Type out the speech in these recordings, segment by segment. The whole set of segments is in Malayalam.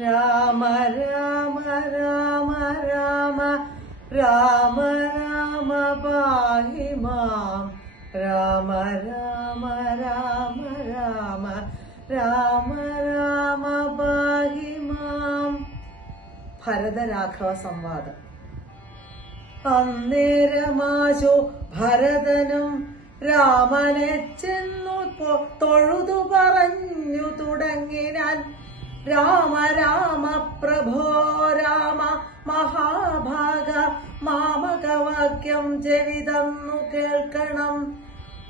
രാമ രാമ രാമ രാമ രാമ രാമ പാഹി മാം രാമ രാമ രാമ രാമ രാമ രാമ പാഹി മാം. ഭരതരാഘവ സംവാദം. അന്നേരമാശു ഭരതനും രാമനെ ചെന്നു തൊഴുതു പറഞ്ഞു തുടങ്ങിനാൻ. രാമ രാമ പ്രഭോ രാമ മഹാഭാഗ മാമകവാക്യം ചെവിതന്നു കേൾക്കണം.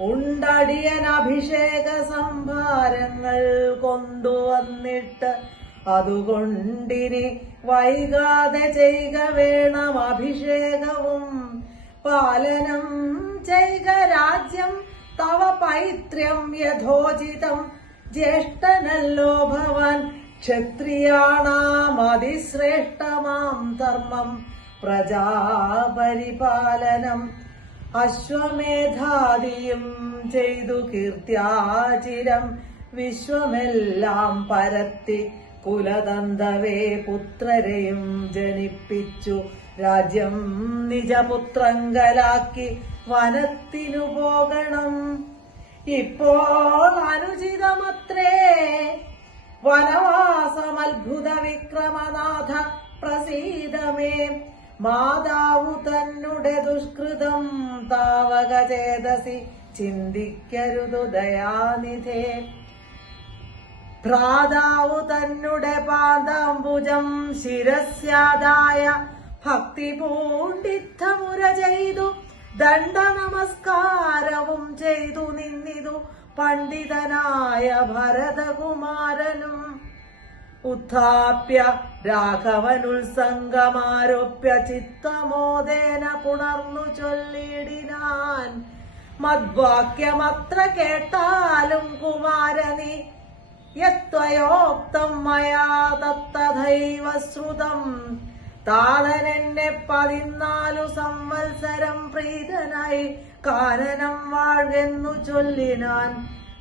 ഉണ്ടടിയൻ അഭിഷേക സംഭാരങ്ങൾ കൊണ്ടുവന്നിട്ട് അതുകൊണ്ടിനി വൈകാതെ ചെയ്യുക വേണം അഭിഷേകവും. പാലനം ചെയ്യുക രാജ്യം തവ പൈത്ര്യം യഥോചിതം. ജ്യേഷ്ഠനല്ലോ ഭവാൻ ക്ഷത്രിയാണാം അതിശ്രേഷ്ഠമാം ധർമ്മം പ്രജാപരിപാലനം. അശ്വമേധാദിയും ചെയ്തു കീർത്തിയാചിരം വിശ്വമെല്ലാം പരത്തി കുലതന്തവേ പുത്രരെയും ജനിപ്പിച്ചു രാജ്യം നിജപുത്രങ്കലാക്കി വനത്തിനു പോകണം. ഇപ്പോൾ അനുചിതമത്രേ വനവാസമത്ഭുത വിക്രമനാഥ പ്രസീദമേ. മാതാവു തന്നെ ദുഷ്കൃതം താവക ചേതസി ചിന്തിക്കരുതു ദയാനിധേ. ഭ്രാതാവു തന്നെ പാദാംബുജം ശിരസ്യാദായ ഭക്തി പൂണ്ടിത്തമുര ചെയ്തു ദണ്ഡ നമസ്കാരവും ചെയ്തു നിന്നിതു പണ്ഡിതനായ ഭരതകുമാരനും. ഉത്ഥാപ്യ രാഘവനുത്സംഗമാരോപ്യ ചിത്തമോദേന പുണർന്നു ചൊല്ലിടിനാൻ. മദ്വാക്യമത്ര കേട്ടാലും കുമാരനി യത്വയോക്തം മയാ തത്തഥൈവ ശ്രുതം. താതനെന്നെ 14 സംവത്സരം പ്രീതനായി കാനനം വാഴെന്നു ചൊല്ലിനാൻ.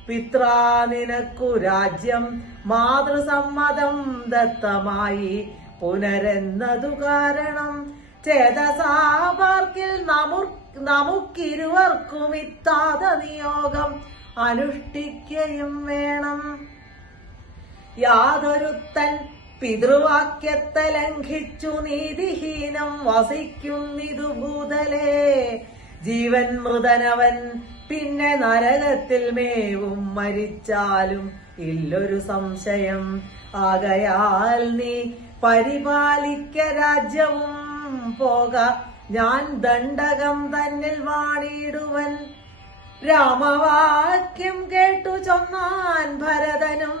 പിത്രാ നിനക്കു രാജ്യം മാതൃസമ്മതം ദത്തമായി പുനരെന്നതു കാരണം. ചേതസാപാർക്കിൽ നമുക്കിരുവർക്കും ഇത്താത നിയോഗം അനുഷ്ഠിക്കയും വേണം. യാതൊരുത്തൻ പിതൃവാക്യത്തെ ലംഘിച്ചു നീതിഹീനം വസിക്കുന്നിതു ഭൂതലേ. ജീവൻ മൃതനവൻ പിന്നെ നരകത്തിൽ മേവും മരിച്ചാലും ഇല്ലൊരു സംശയം. ആകയാൽ നീ പരിപാലിക്ക രാജ്യവും പോക ഞാൻ ദണ്ഡകം തന്നിൽ വാണിടുവൻ. രാമവാക്യം കേട്ടു ചൊന്നാൻ ഭരതനും.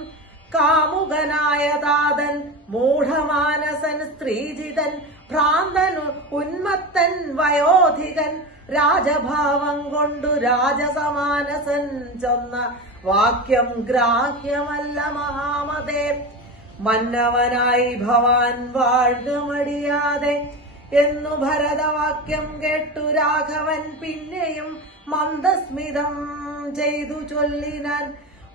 കാമുകനായ താതൻ മൂഢമാനസൻ സ്ത്രീജിതൻ ഭ്രാന്തൻ ഉന്മത്തൻ വയോധികൻ രാജഭാവം കൊണ്ടു രാജസമാനസൻ ചൊന്ന വാക്യം ഗ്രാഹ്യമല്ല മഹാമതേ. മന്നവനായി ഭവാൻ വാഴ്ക മടിയാതെ എന്നു ഭരതവാക്യം കേട്ടു രാഘവൻ പിന്നെയും മന്ദസ്മിതം ചെയ്തു ചൊല്ലിനാൻ.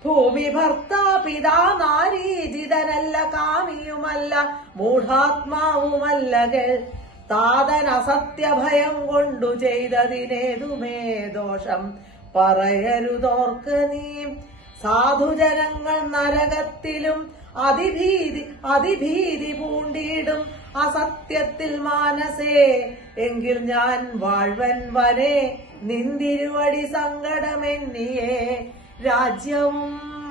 ഭൂമി ഭർത്താ പിതാ നാരീജിതനല്ല കാമിയുമല്ല മൂഢാത്മാവുമല്ല കേൾ. താതൻ അസത്യഭയം കൊണ്ടു ചെയ്തതിനേതുമേ ദോഷം പറയരുതോർക്ക നീ. സാധുജനങ്ങൾ നരകത്തിലും അതിഭീതി പൂണ്ടിടും അസത്യത്തിൽ മാനസേ. എങ്കിൽ ഞാൻ വാഴ്വൻ വനെ നിന്തിരുവടി സങ്കടമെന്നിയേ രാജ്യവും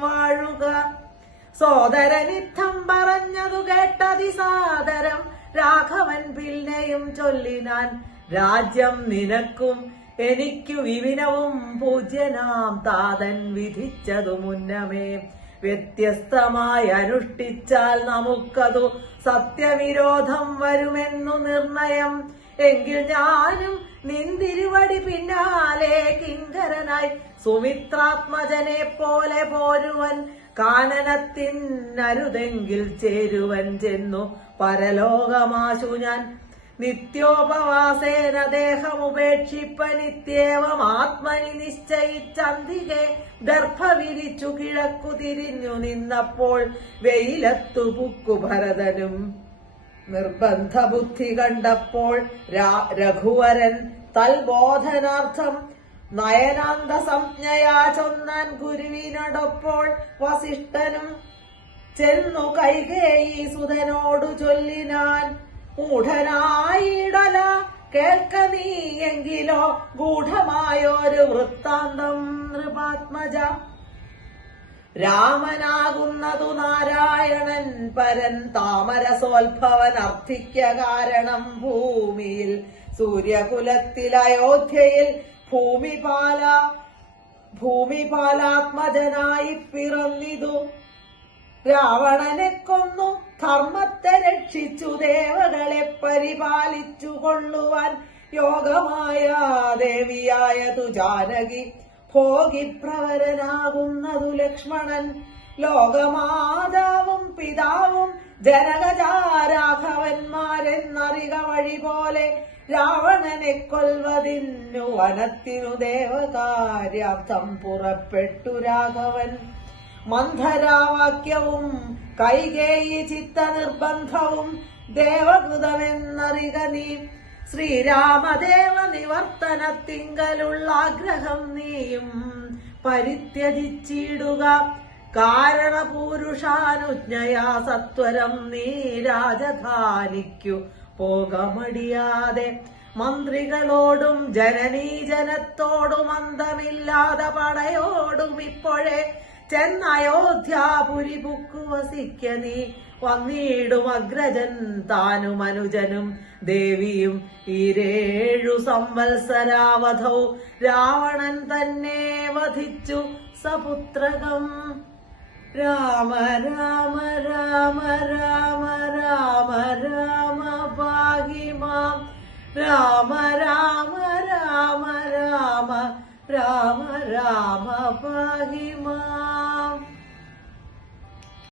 വാഴുക. സോദരനിത്തം പറഞ്ഞതു കേട്ടതിസാദരം രാഘവൻ പിന്നെയും ചൊല്ലിനാൻ. രാജ്യം നിനക്കും എനിക്കു വിപിനവും പൂജ്യനാം താതൻ വിധിച്ചതു മുന്നമേ. വ്യത്യസ്തമായി അനുഷ്ഠിച്ചാൽ നമുക്കതു സത്യവിരോധം വരുമെന്നു നിർണയം. എങ്കിൽ ഞാനും നിന്തിരുവടി പിന്നാലെ കിങ്കരനായി സുമിത്രാത്മജനെ പോലെ പോരുവൻ. കാനനത്തിനരുതെങ്കിൽ ചേരുവൻ ചെന്നു പരലോകമാശു ഞാൻ. നിത്യോപവാസേന ദേഹമുപേക്ഷിപ്പനിത്യേവമാത്മനി നിശ്ചയിച്ചന്തികെ ദർഭ വിരിച്ചു കിഴക്കു തിരിഞ്ഞു നിന്നപ്പോൾ വെയിലത്തു പുക്കു ഭരതനും. നിർബന്ധ ബുദ്ധി കണ്ടപ്പോൾ രഘുവരൻ തൽബോധനാർത്ഥം നയനാന്ത സംജ്ഞയാ ചൊന്നാൻ ഗുരുവിനോടൊപ്പോൾ വസിഷ്ഠനും ചെന്നു കൈകേയി സുതനോടു ചൊല്ലിനാൻ. മൂഢനായിടല കേൾക്ക നീയെങ്കിലോ ഗൂഢമായൊരു വൃത്താന്തം നൃപാത്മജ. രാമനാകുന്നതു നാരായണൻ പരൻ താമരസോത്ഭവൻ അർത്ഥിക്ക കാരണം ഭൂമിയിൽ സൂര്യകുലത്തിൽ അയോധ്യയിൽ ഭൂമിപാലാത്മജനായി പിറന്നിതു. രാവണനെ കൊന്നു ധർമ്മത്തെ രക്ഷിച്ചു ദേവകളെ പരിപാലിച്ചു കൊള്ളുവാൻ യോഗമായ ദേവിയായതു ജാനകി. ഭോഗിപ്രവരനാകുന്നതു ലക്ഷ്മണൻ ലോകമാതാവും പിതാവും ജനകജാരാഘവന്മാരെന്നറിക വഴി പോലെ രാവണനെ കൊൽവതിന്നു വനത്തിനു ദേവകാര്യാർത്ഥം പുറപ്പെട്ടു രാഘവൻ. മന്ധരാവാക്യവും കൈകേയി ചിത്ത നിർബന്ധവും ദേവകൃതമെന്നറിക നീ. ശ്രീരാമദേവ നിവർത്തനത്തിങ്കലുള്ള ആഗ്രഹം നീയും പരിത്യജിച്ചിടുക. കാരണപൂരുഷാനുജ്ഞയാ സത്വരം നീ രാജധാനിക്കു പോകമടിയാതെ. മന്ത്രികളോടും ജനനീജനത്തോടും അന്തമില്ലാതെ പടയോടും ഇപ്പോഴേ ചെന്നയോധ്യാപുരി പുക്കു വസിക്ക നീ. വന്നിടും അഗ്രജൻ താനും അനുജനും ദേവിയും ഈരേഴു സംവത്സരാവധൗ രാവണൻ തന്നെ വധിച്ചു സപുത്രകം. രാമ രാമ രാമ രാമ രാമ രാമ പാഹി മാം. രാമ രാമ രാമ രാമ രാമ രാമ പാഹി മാം.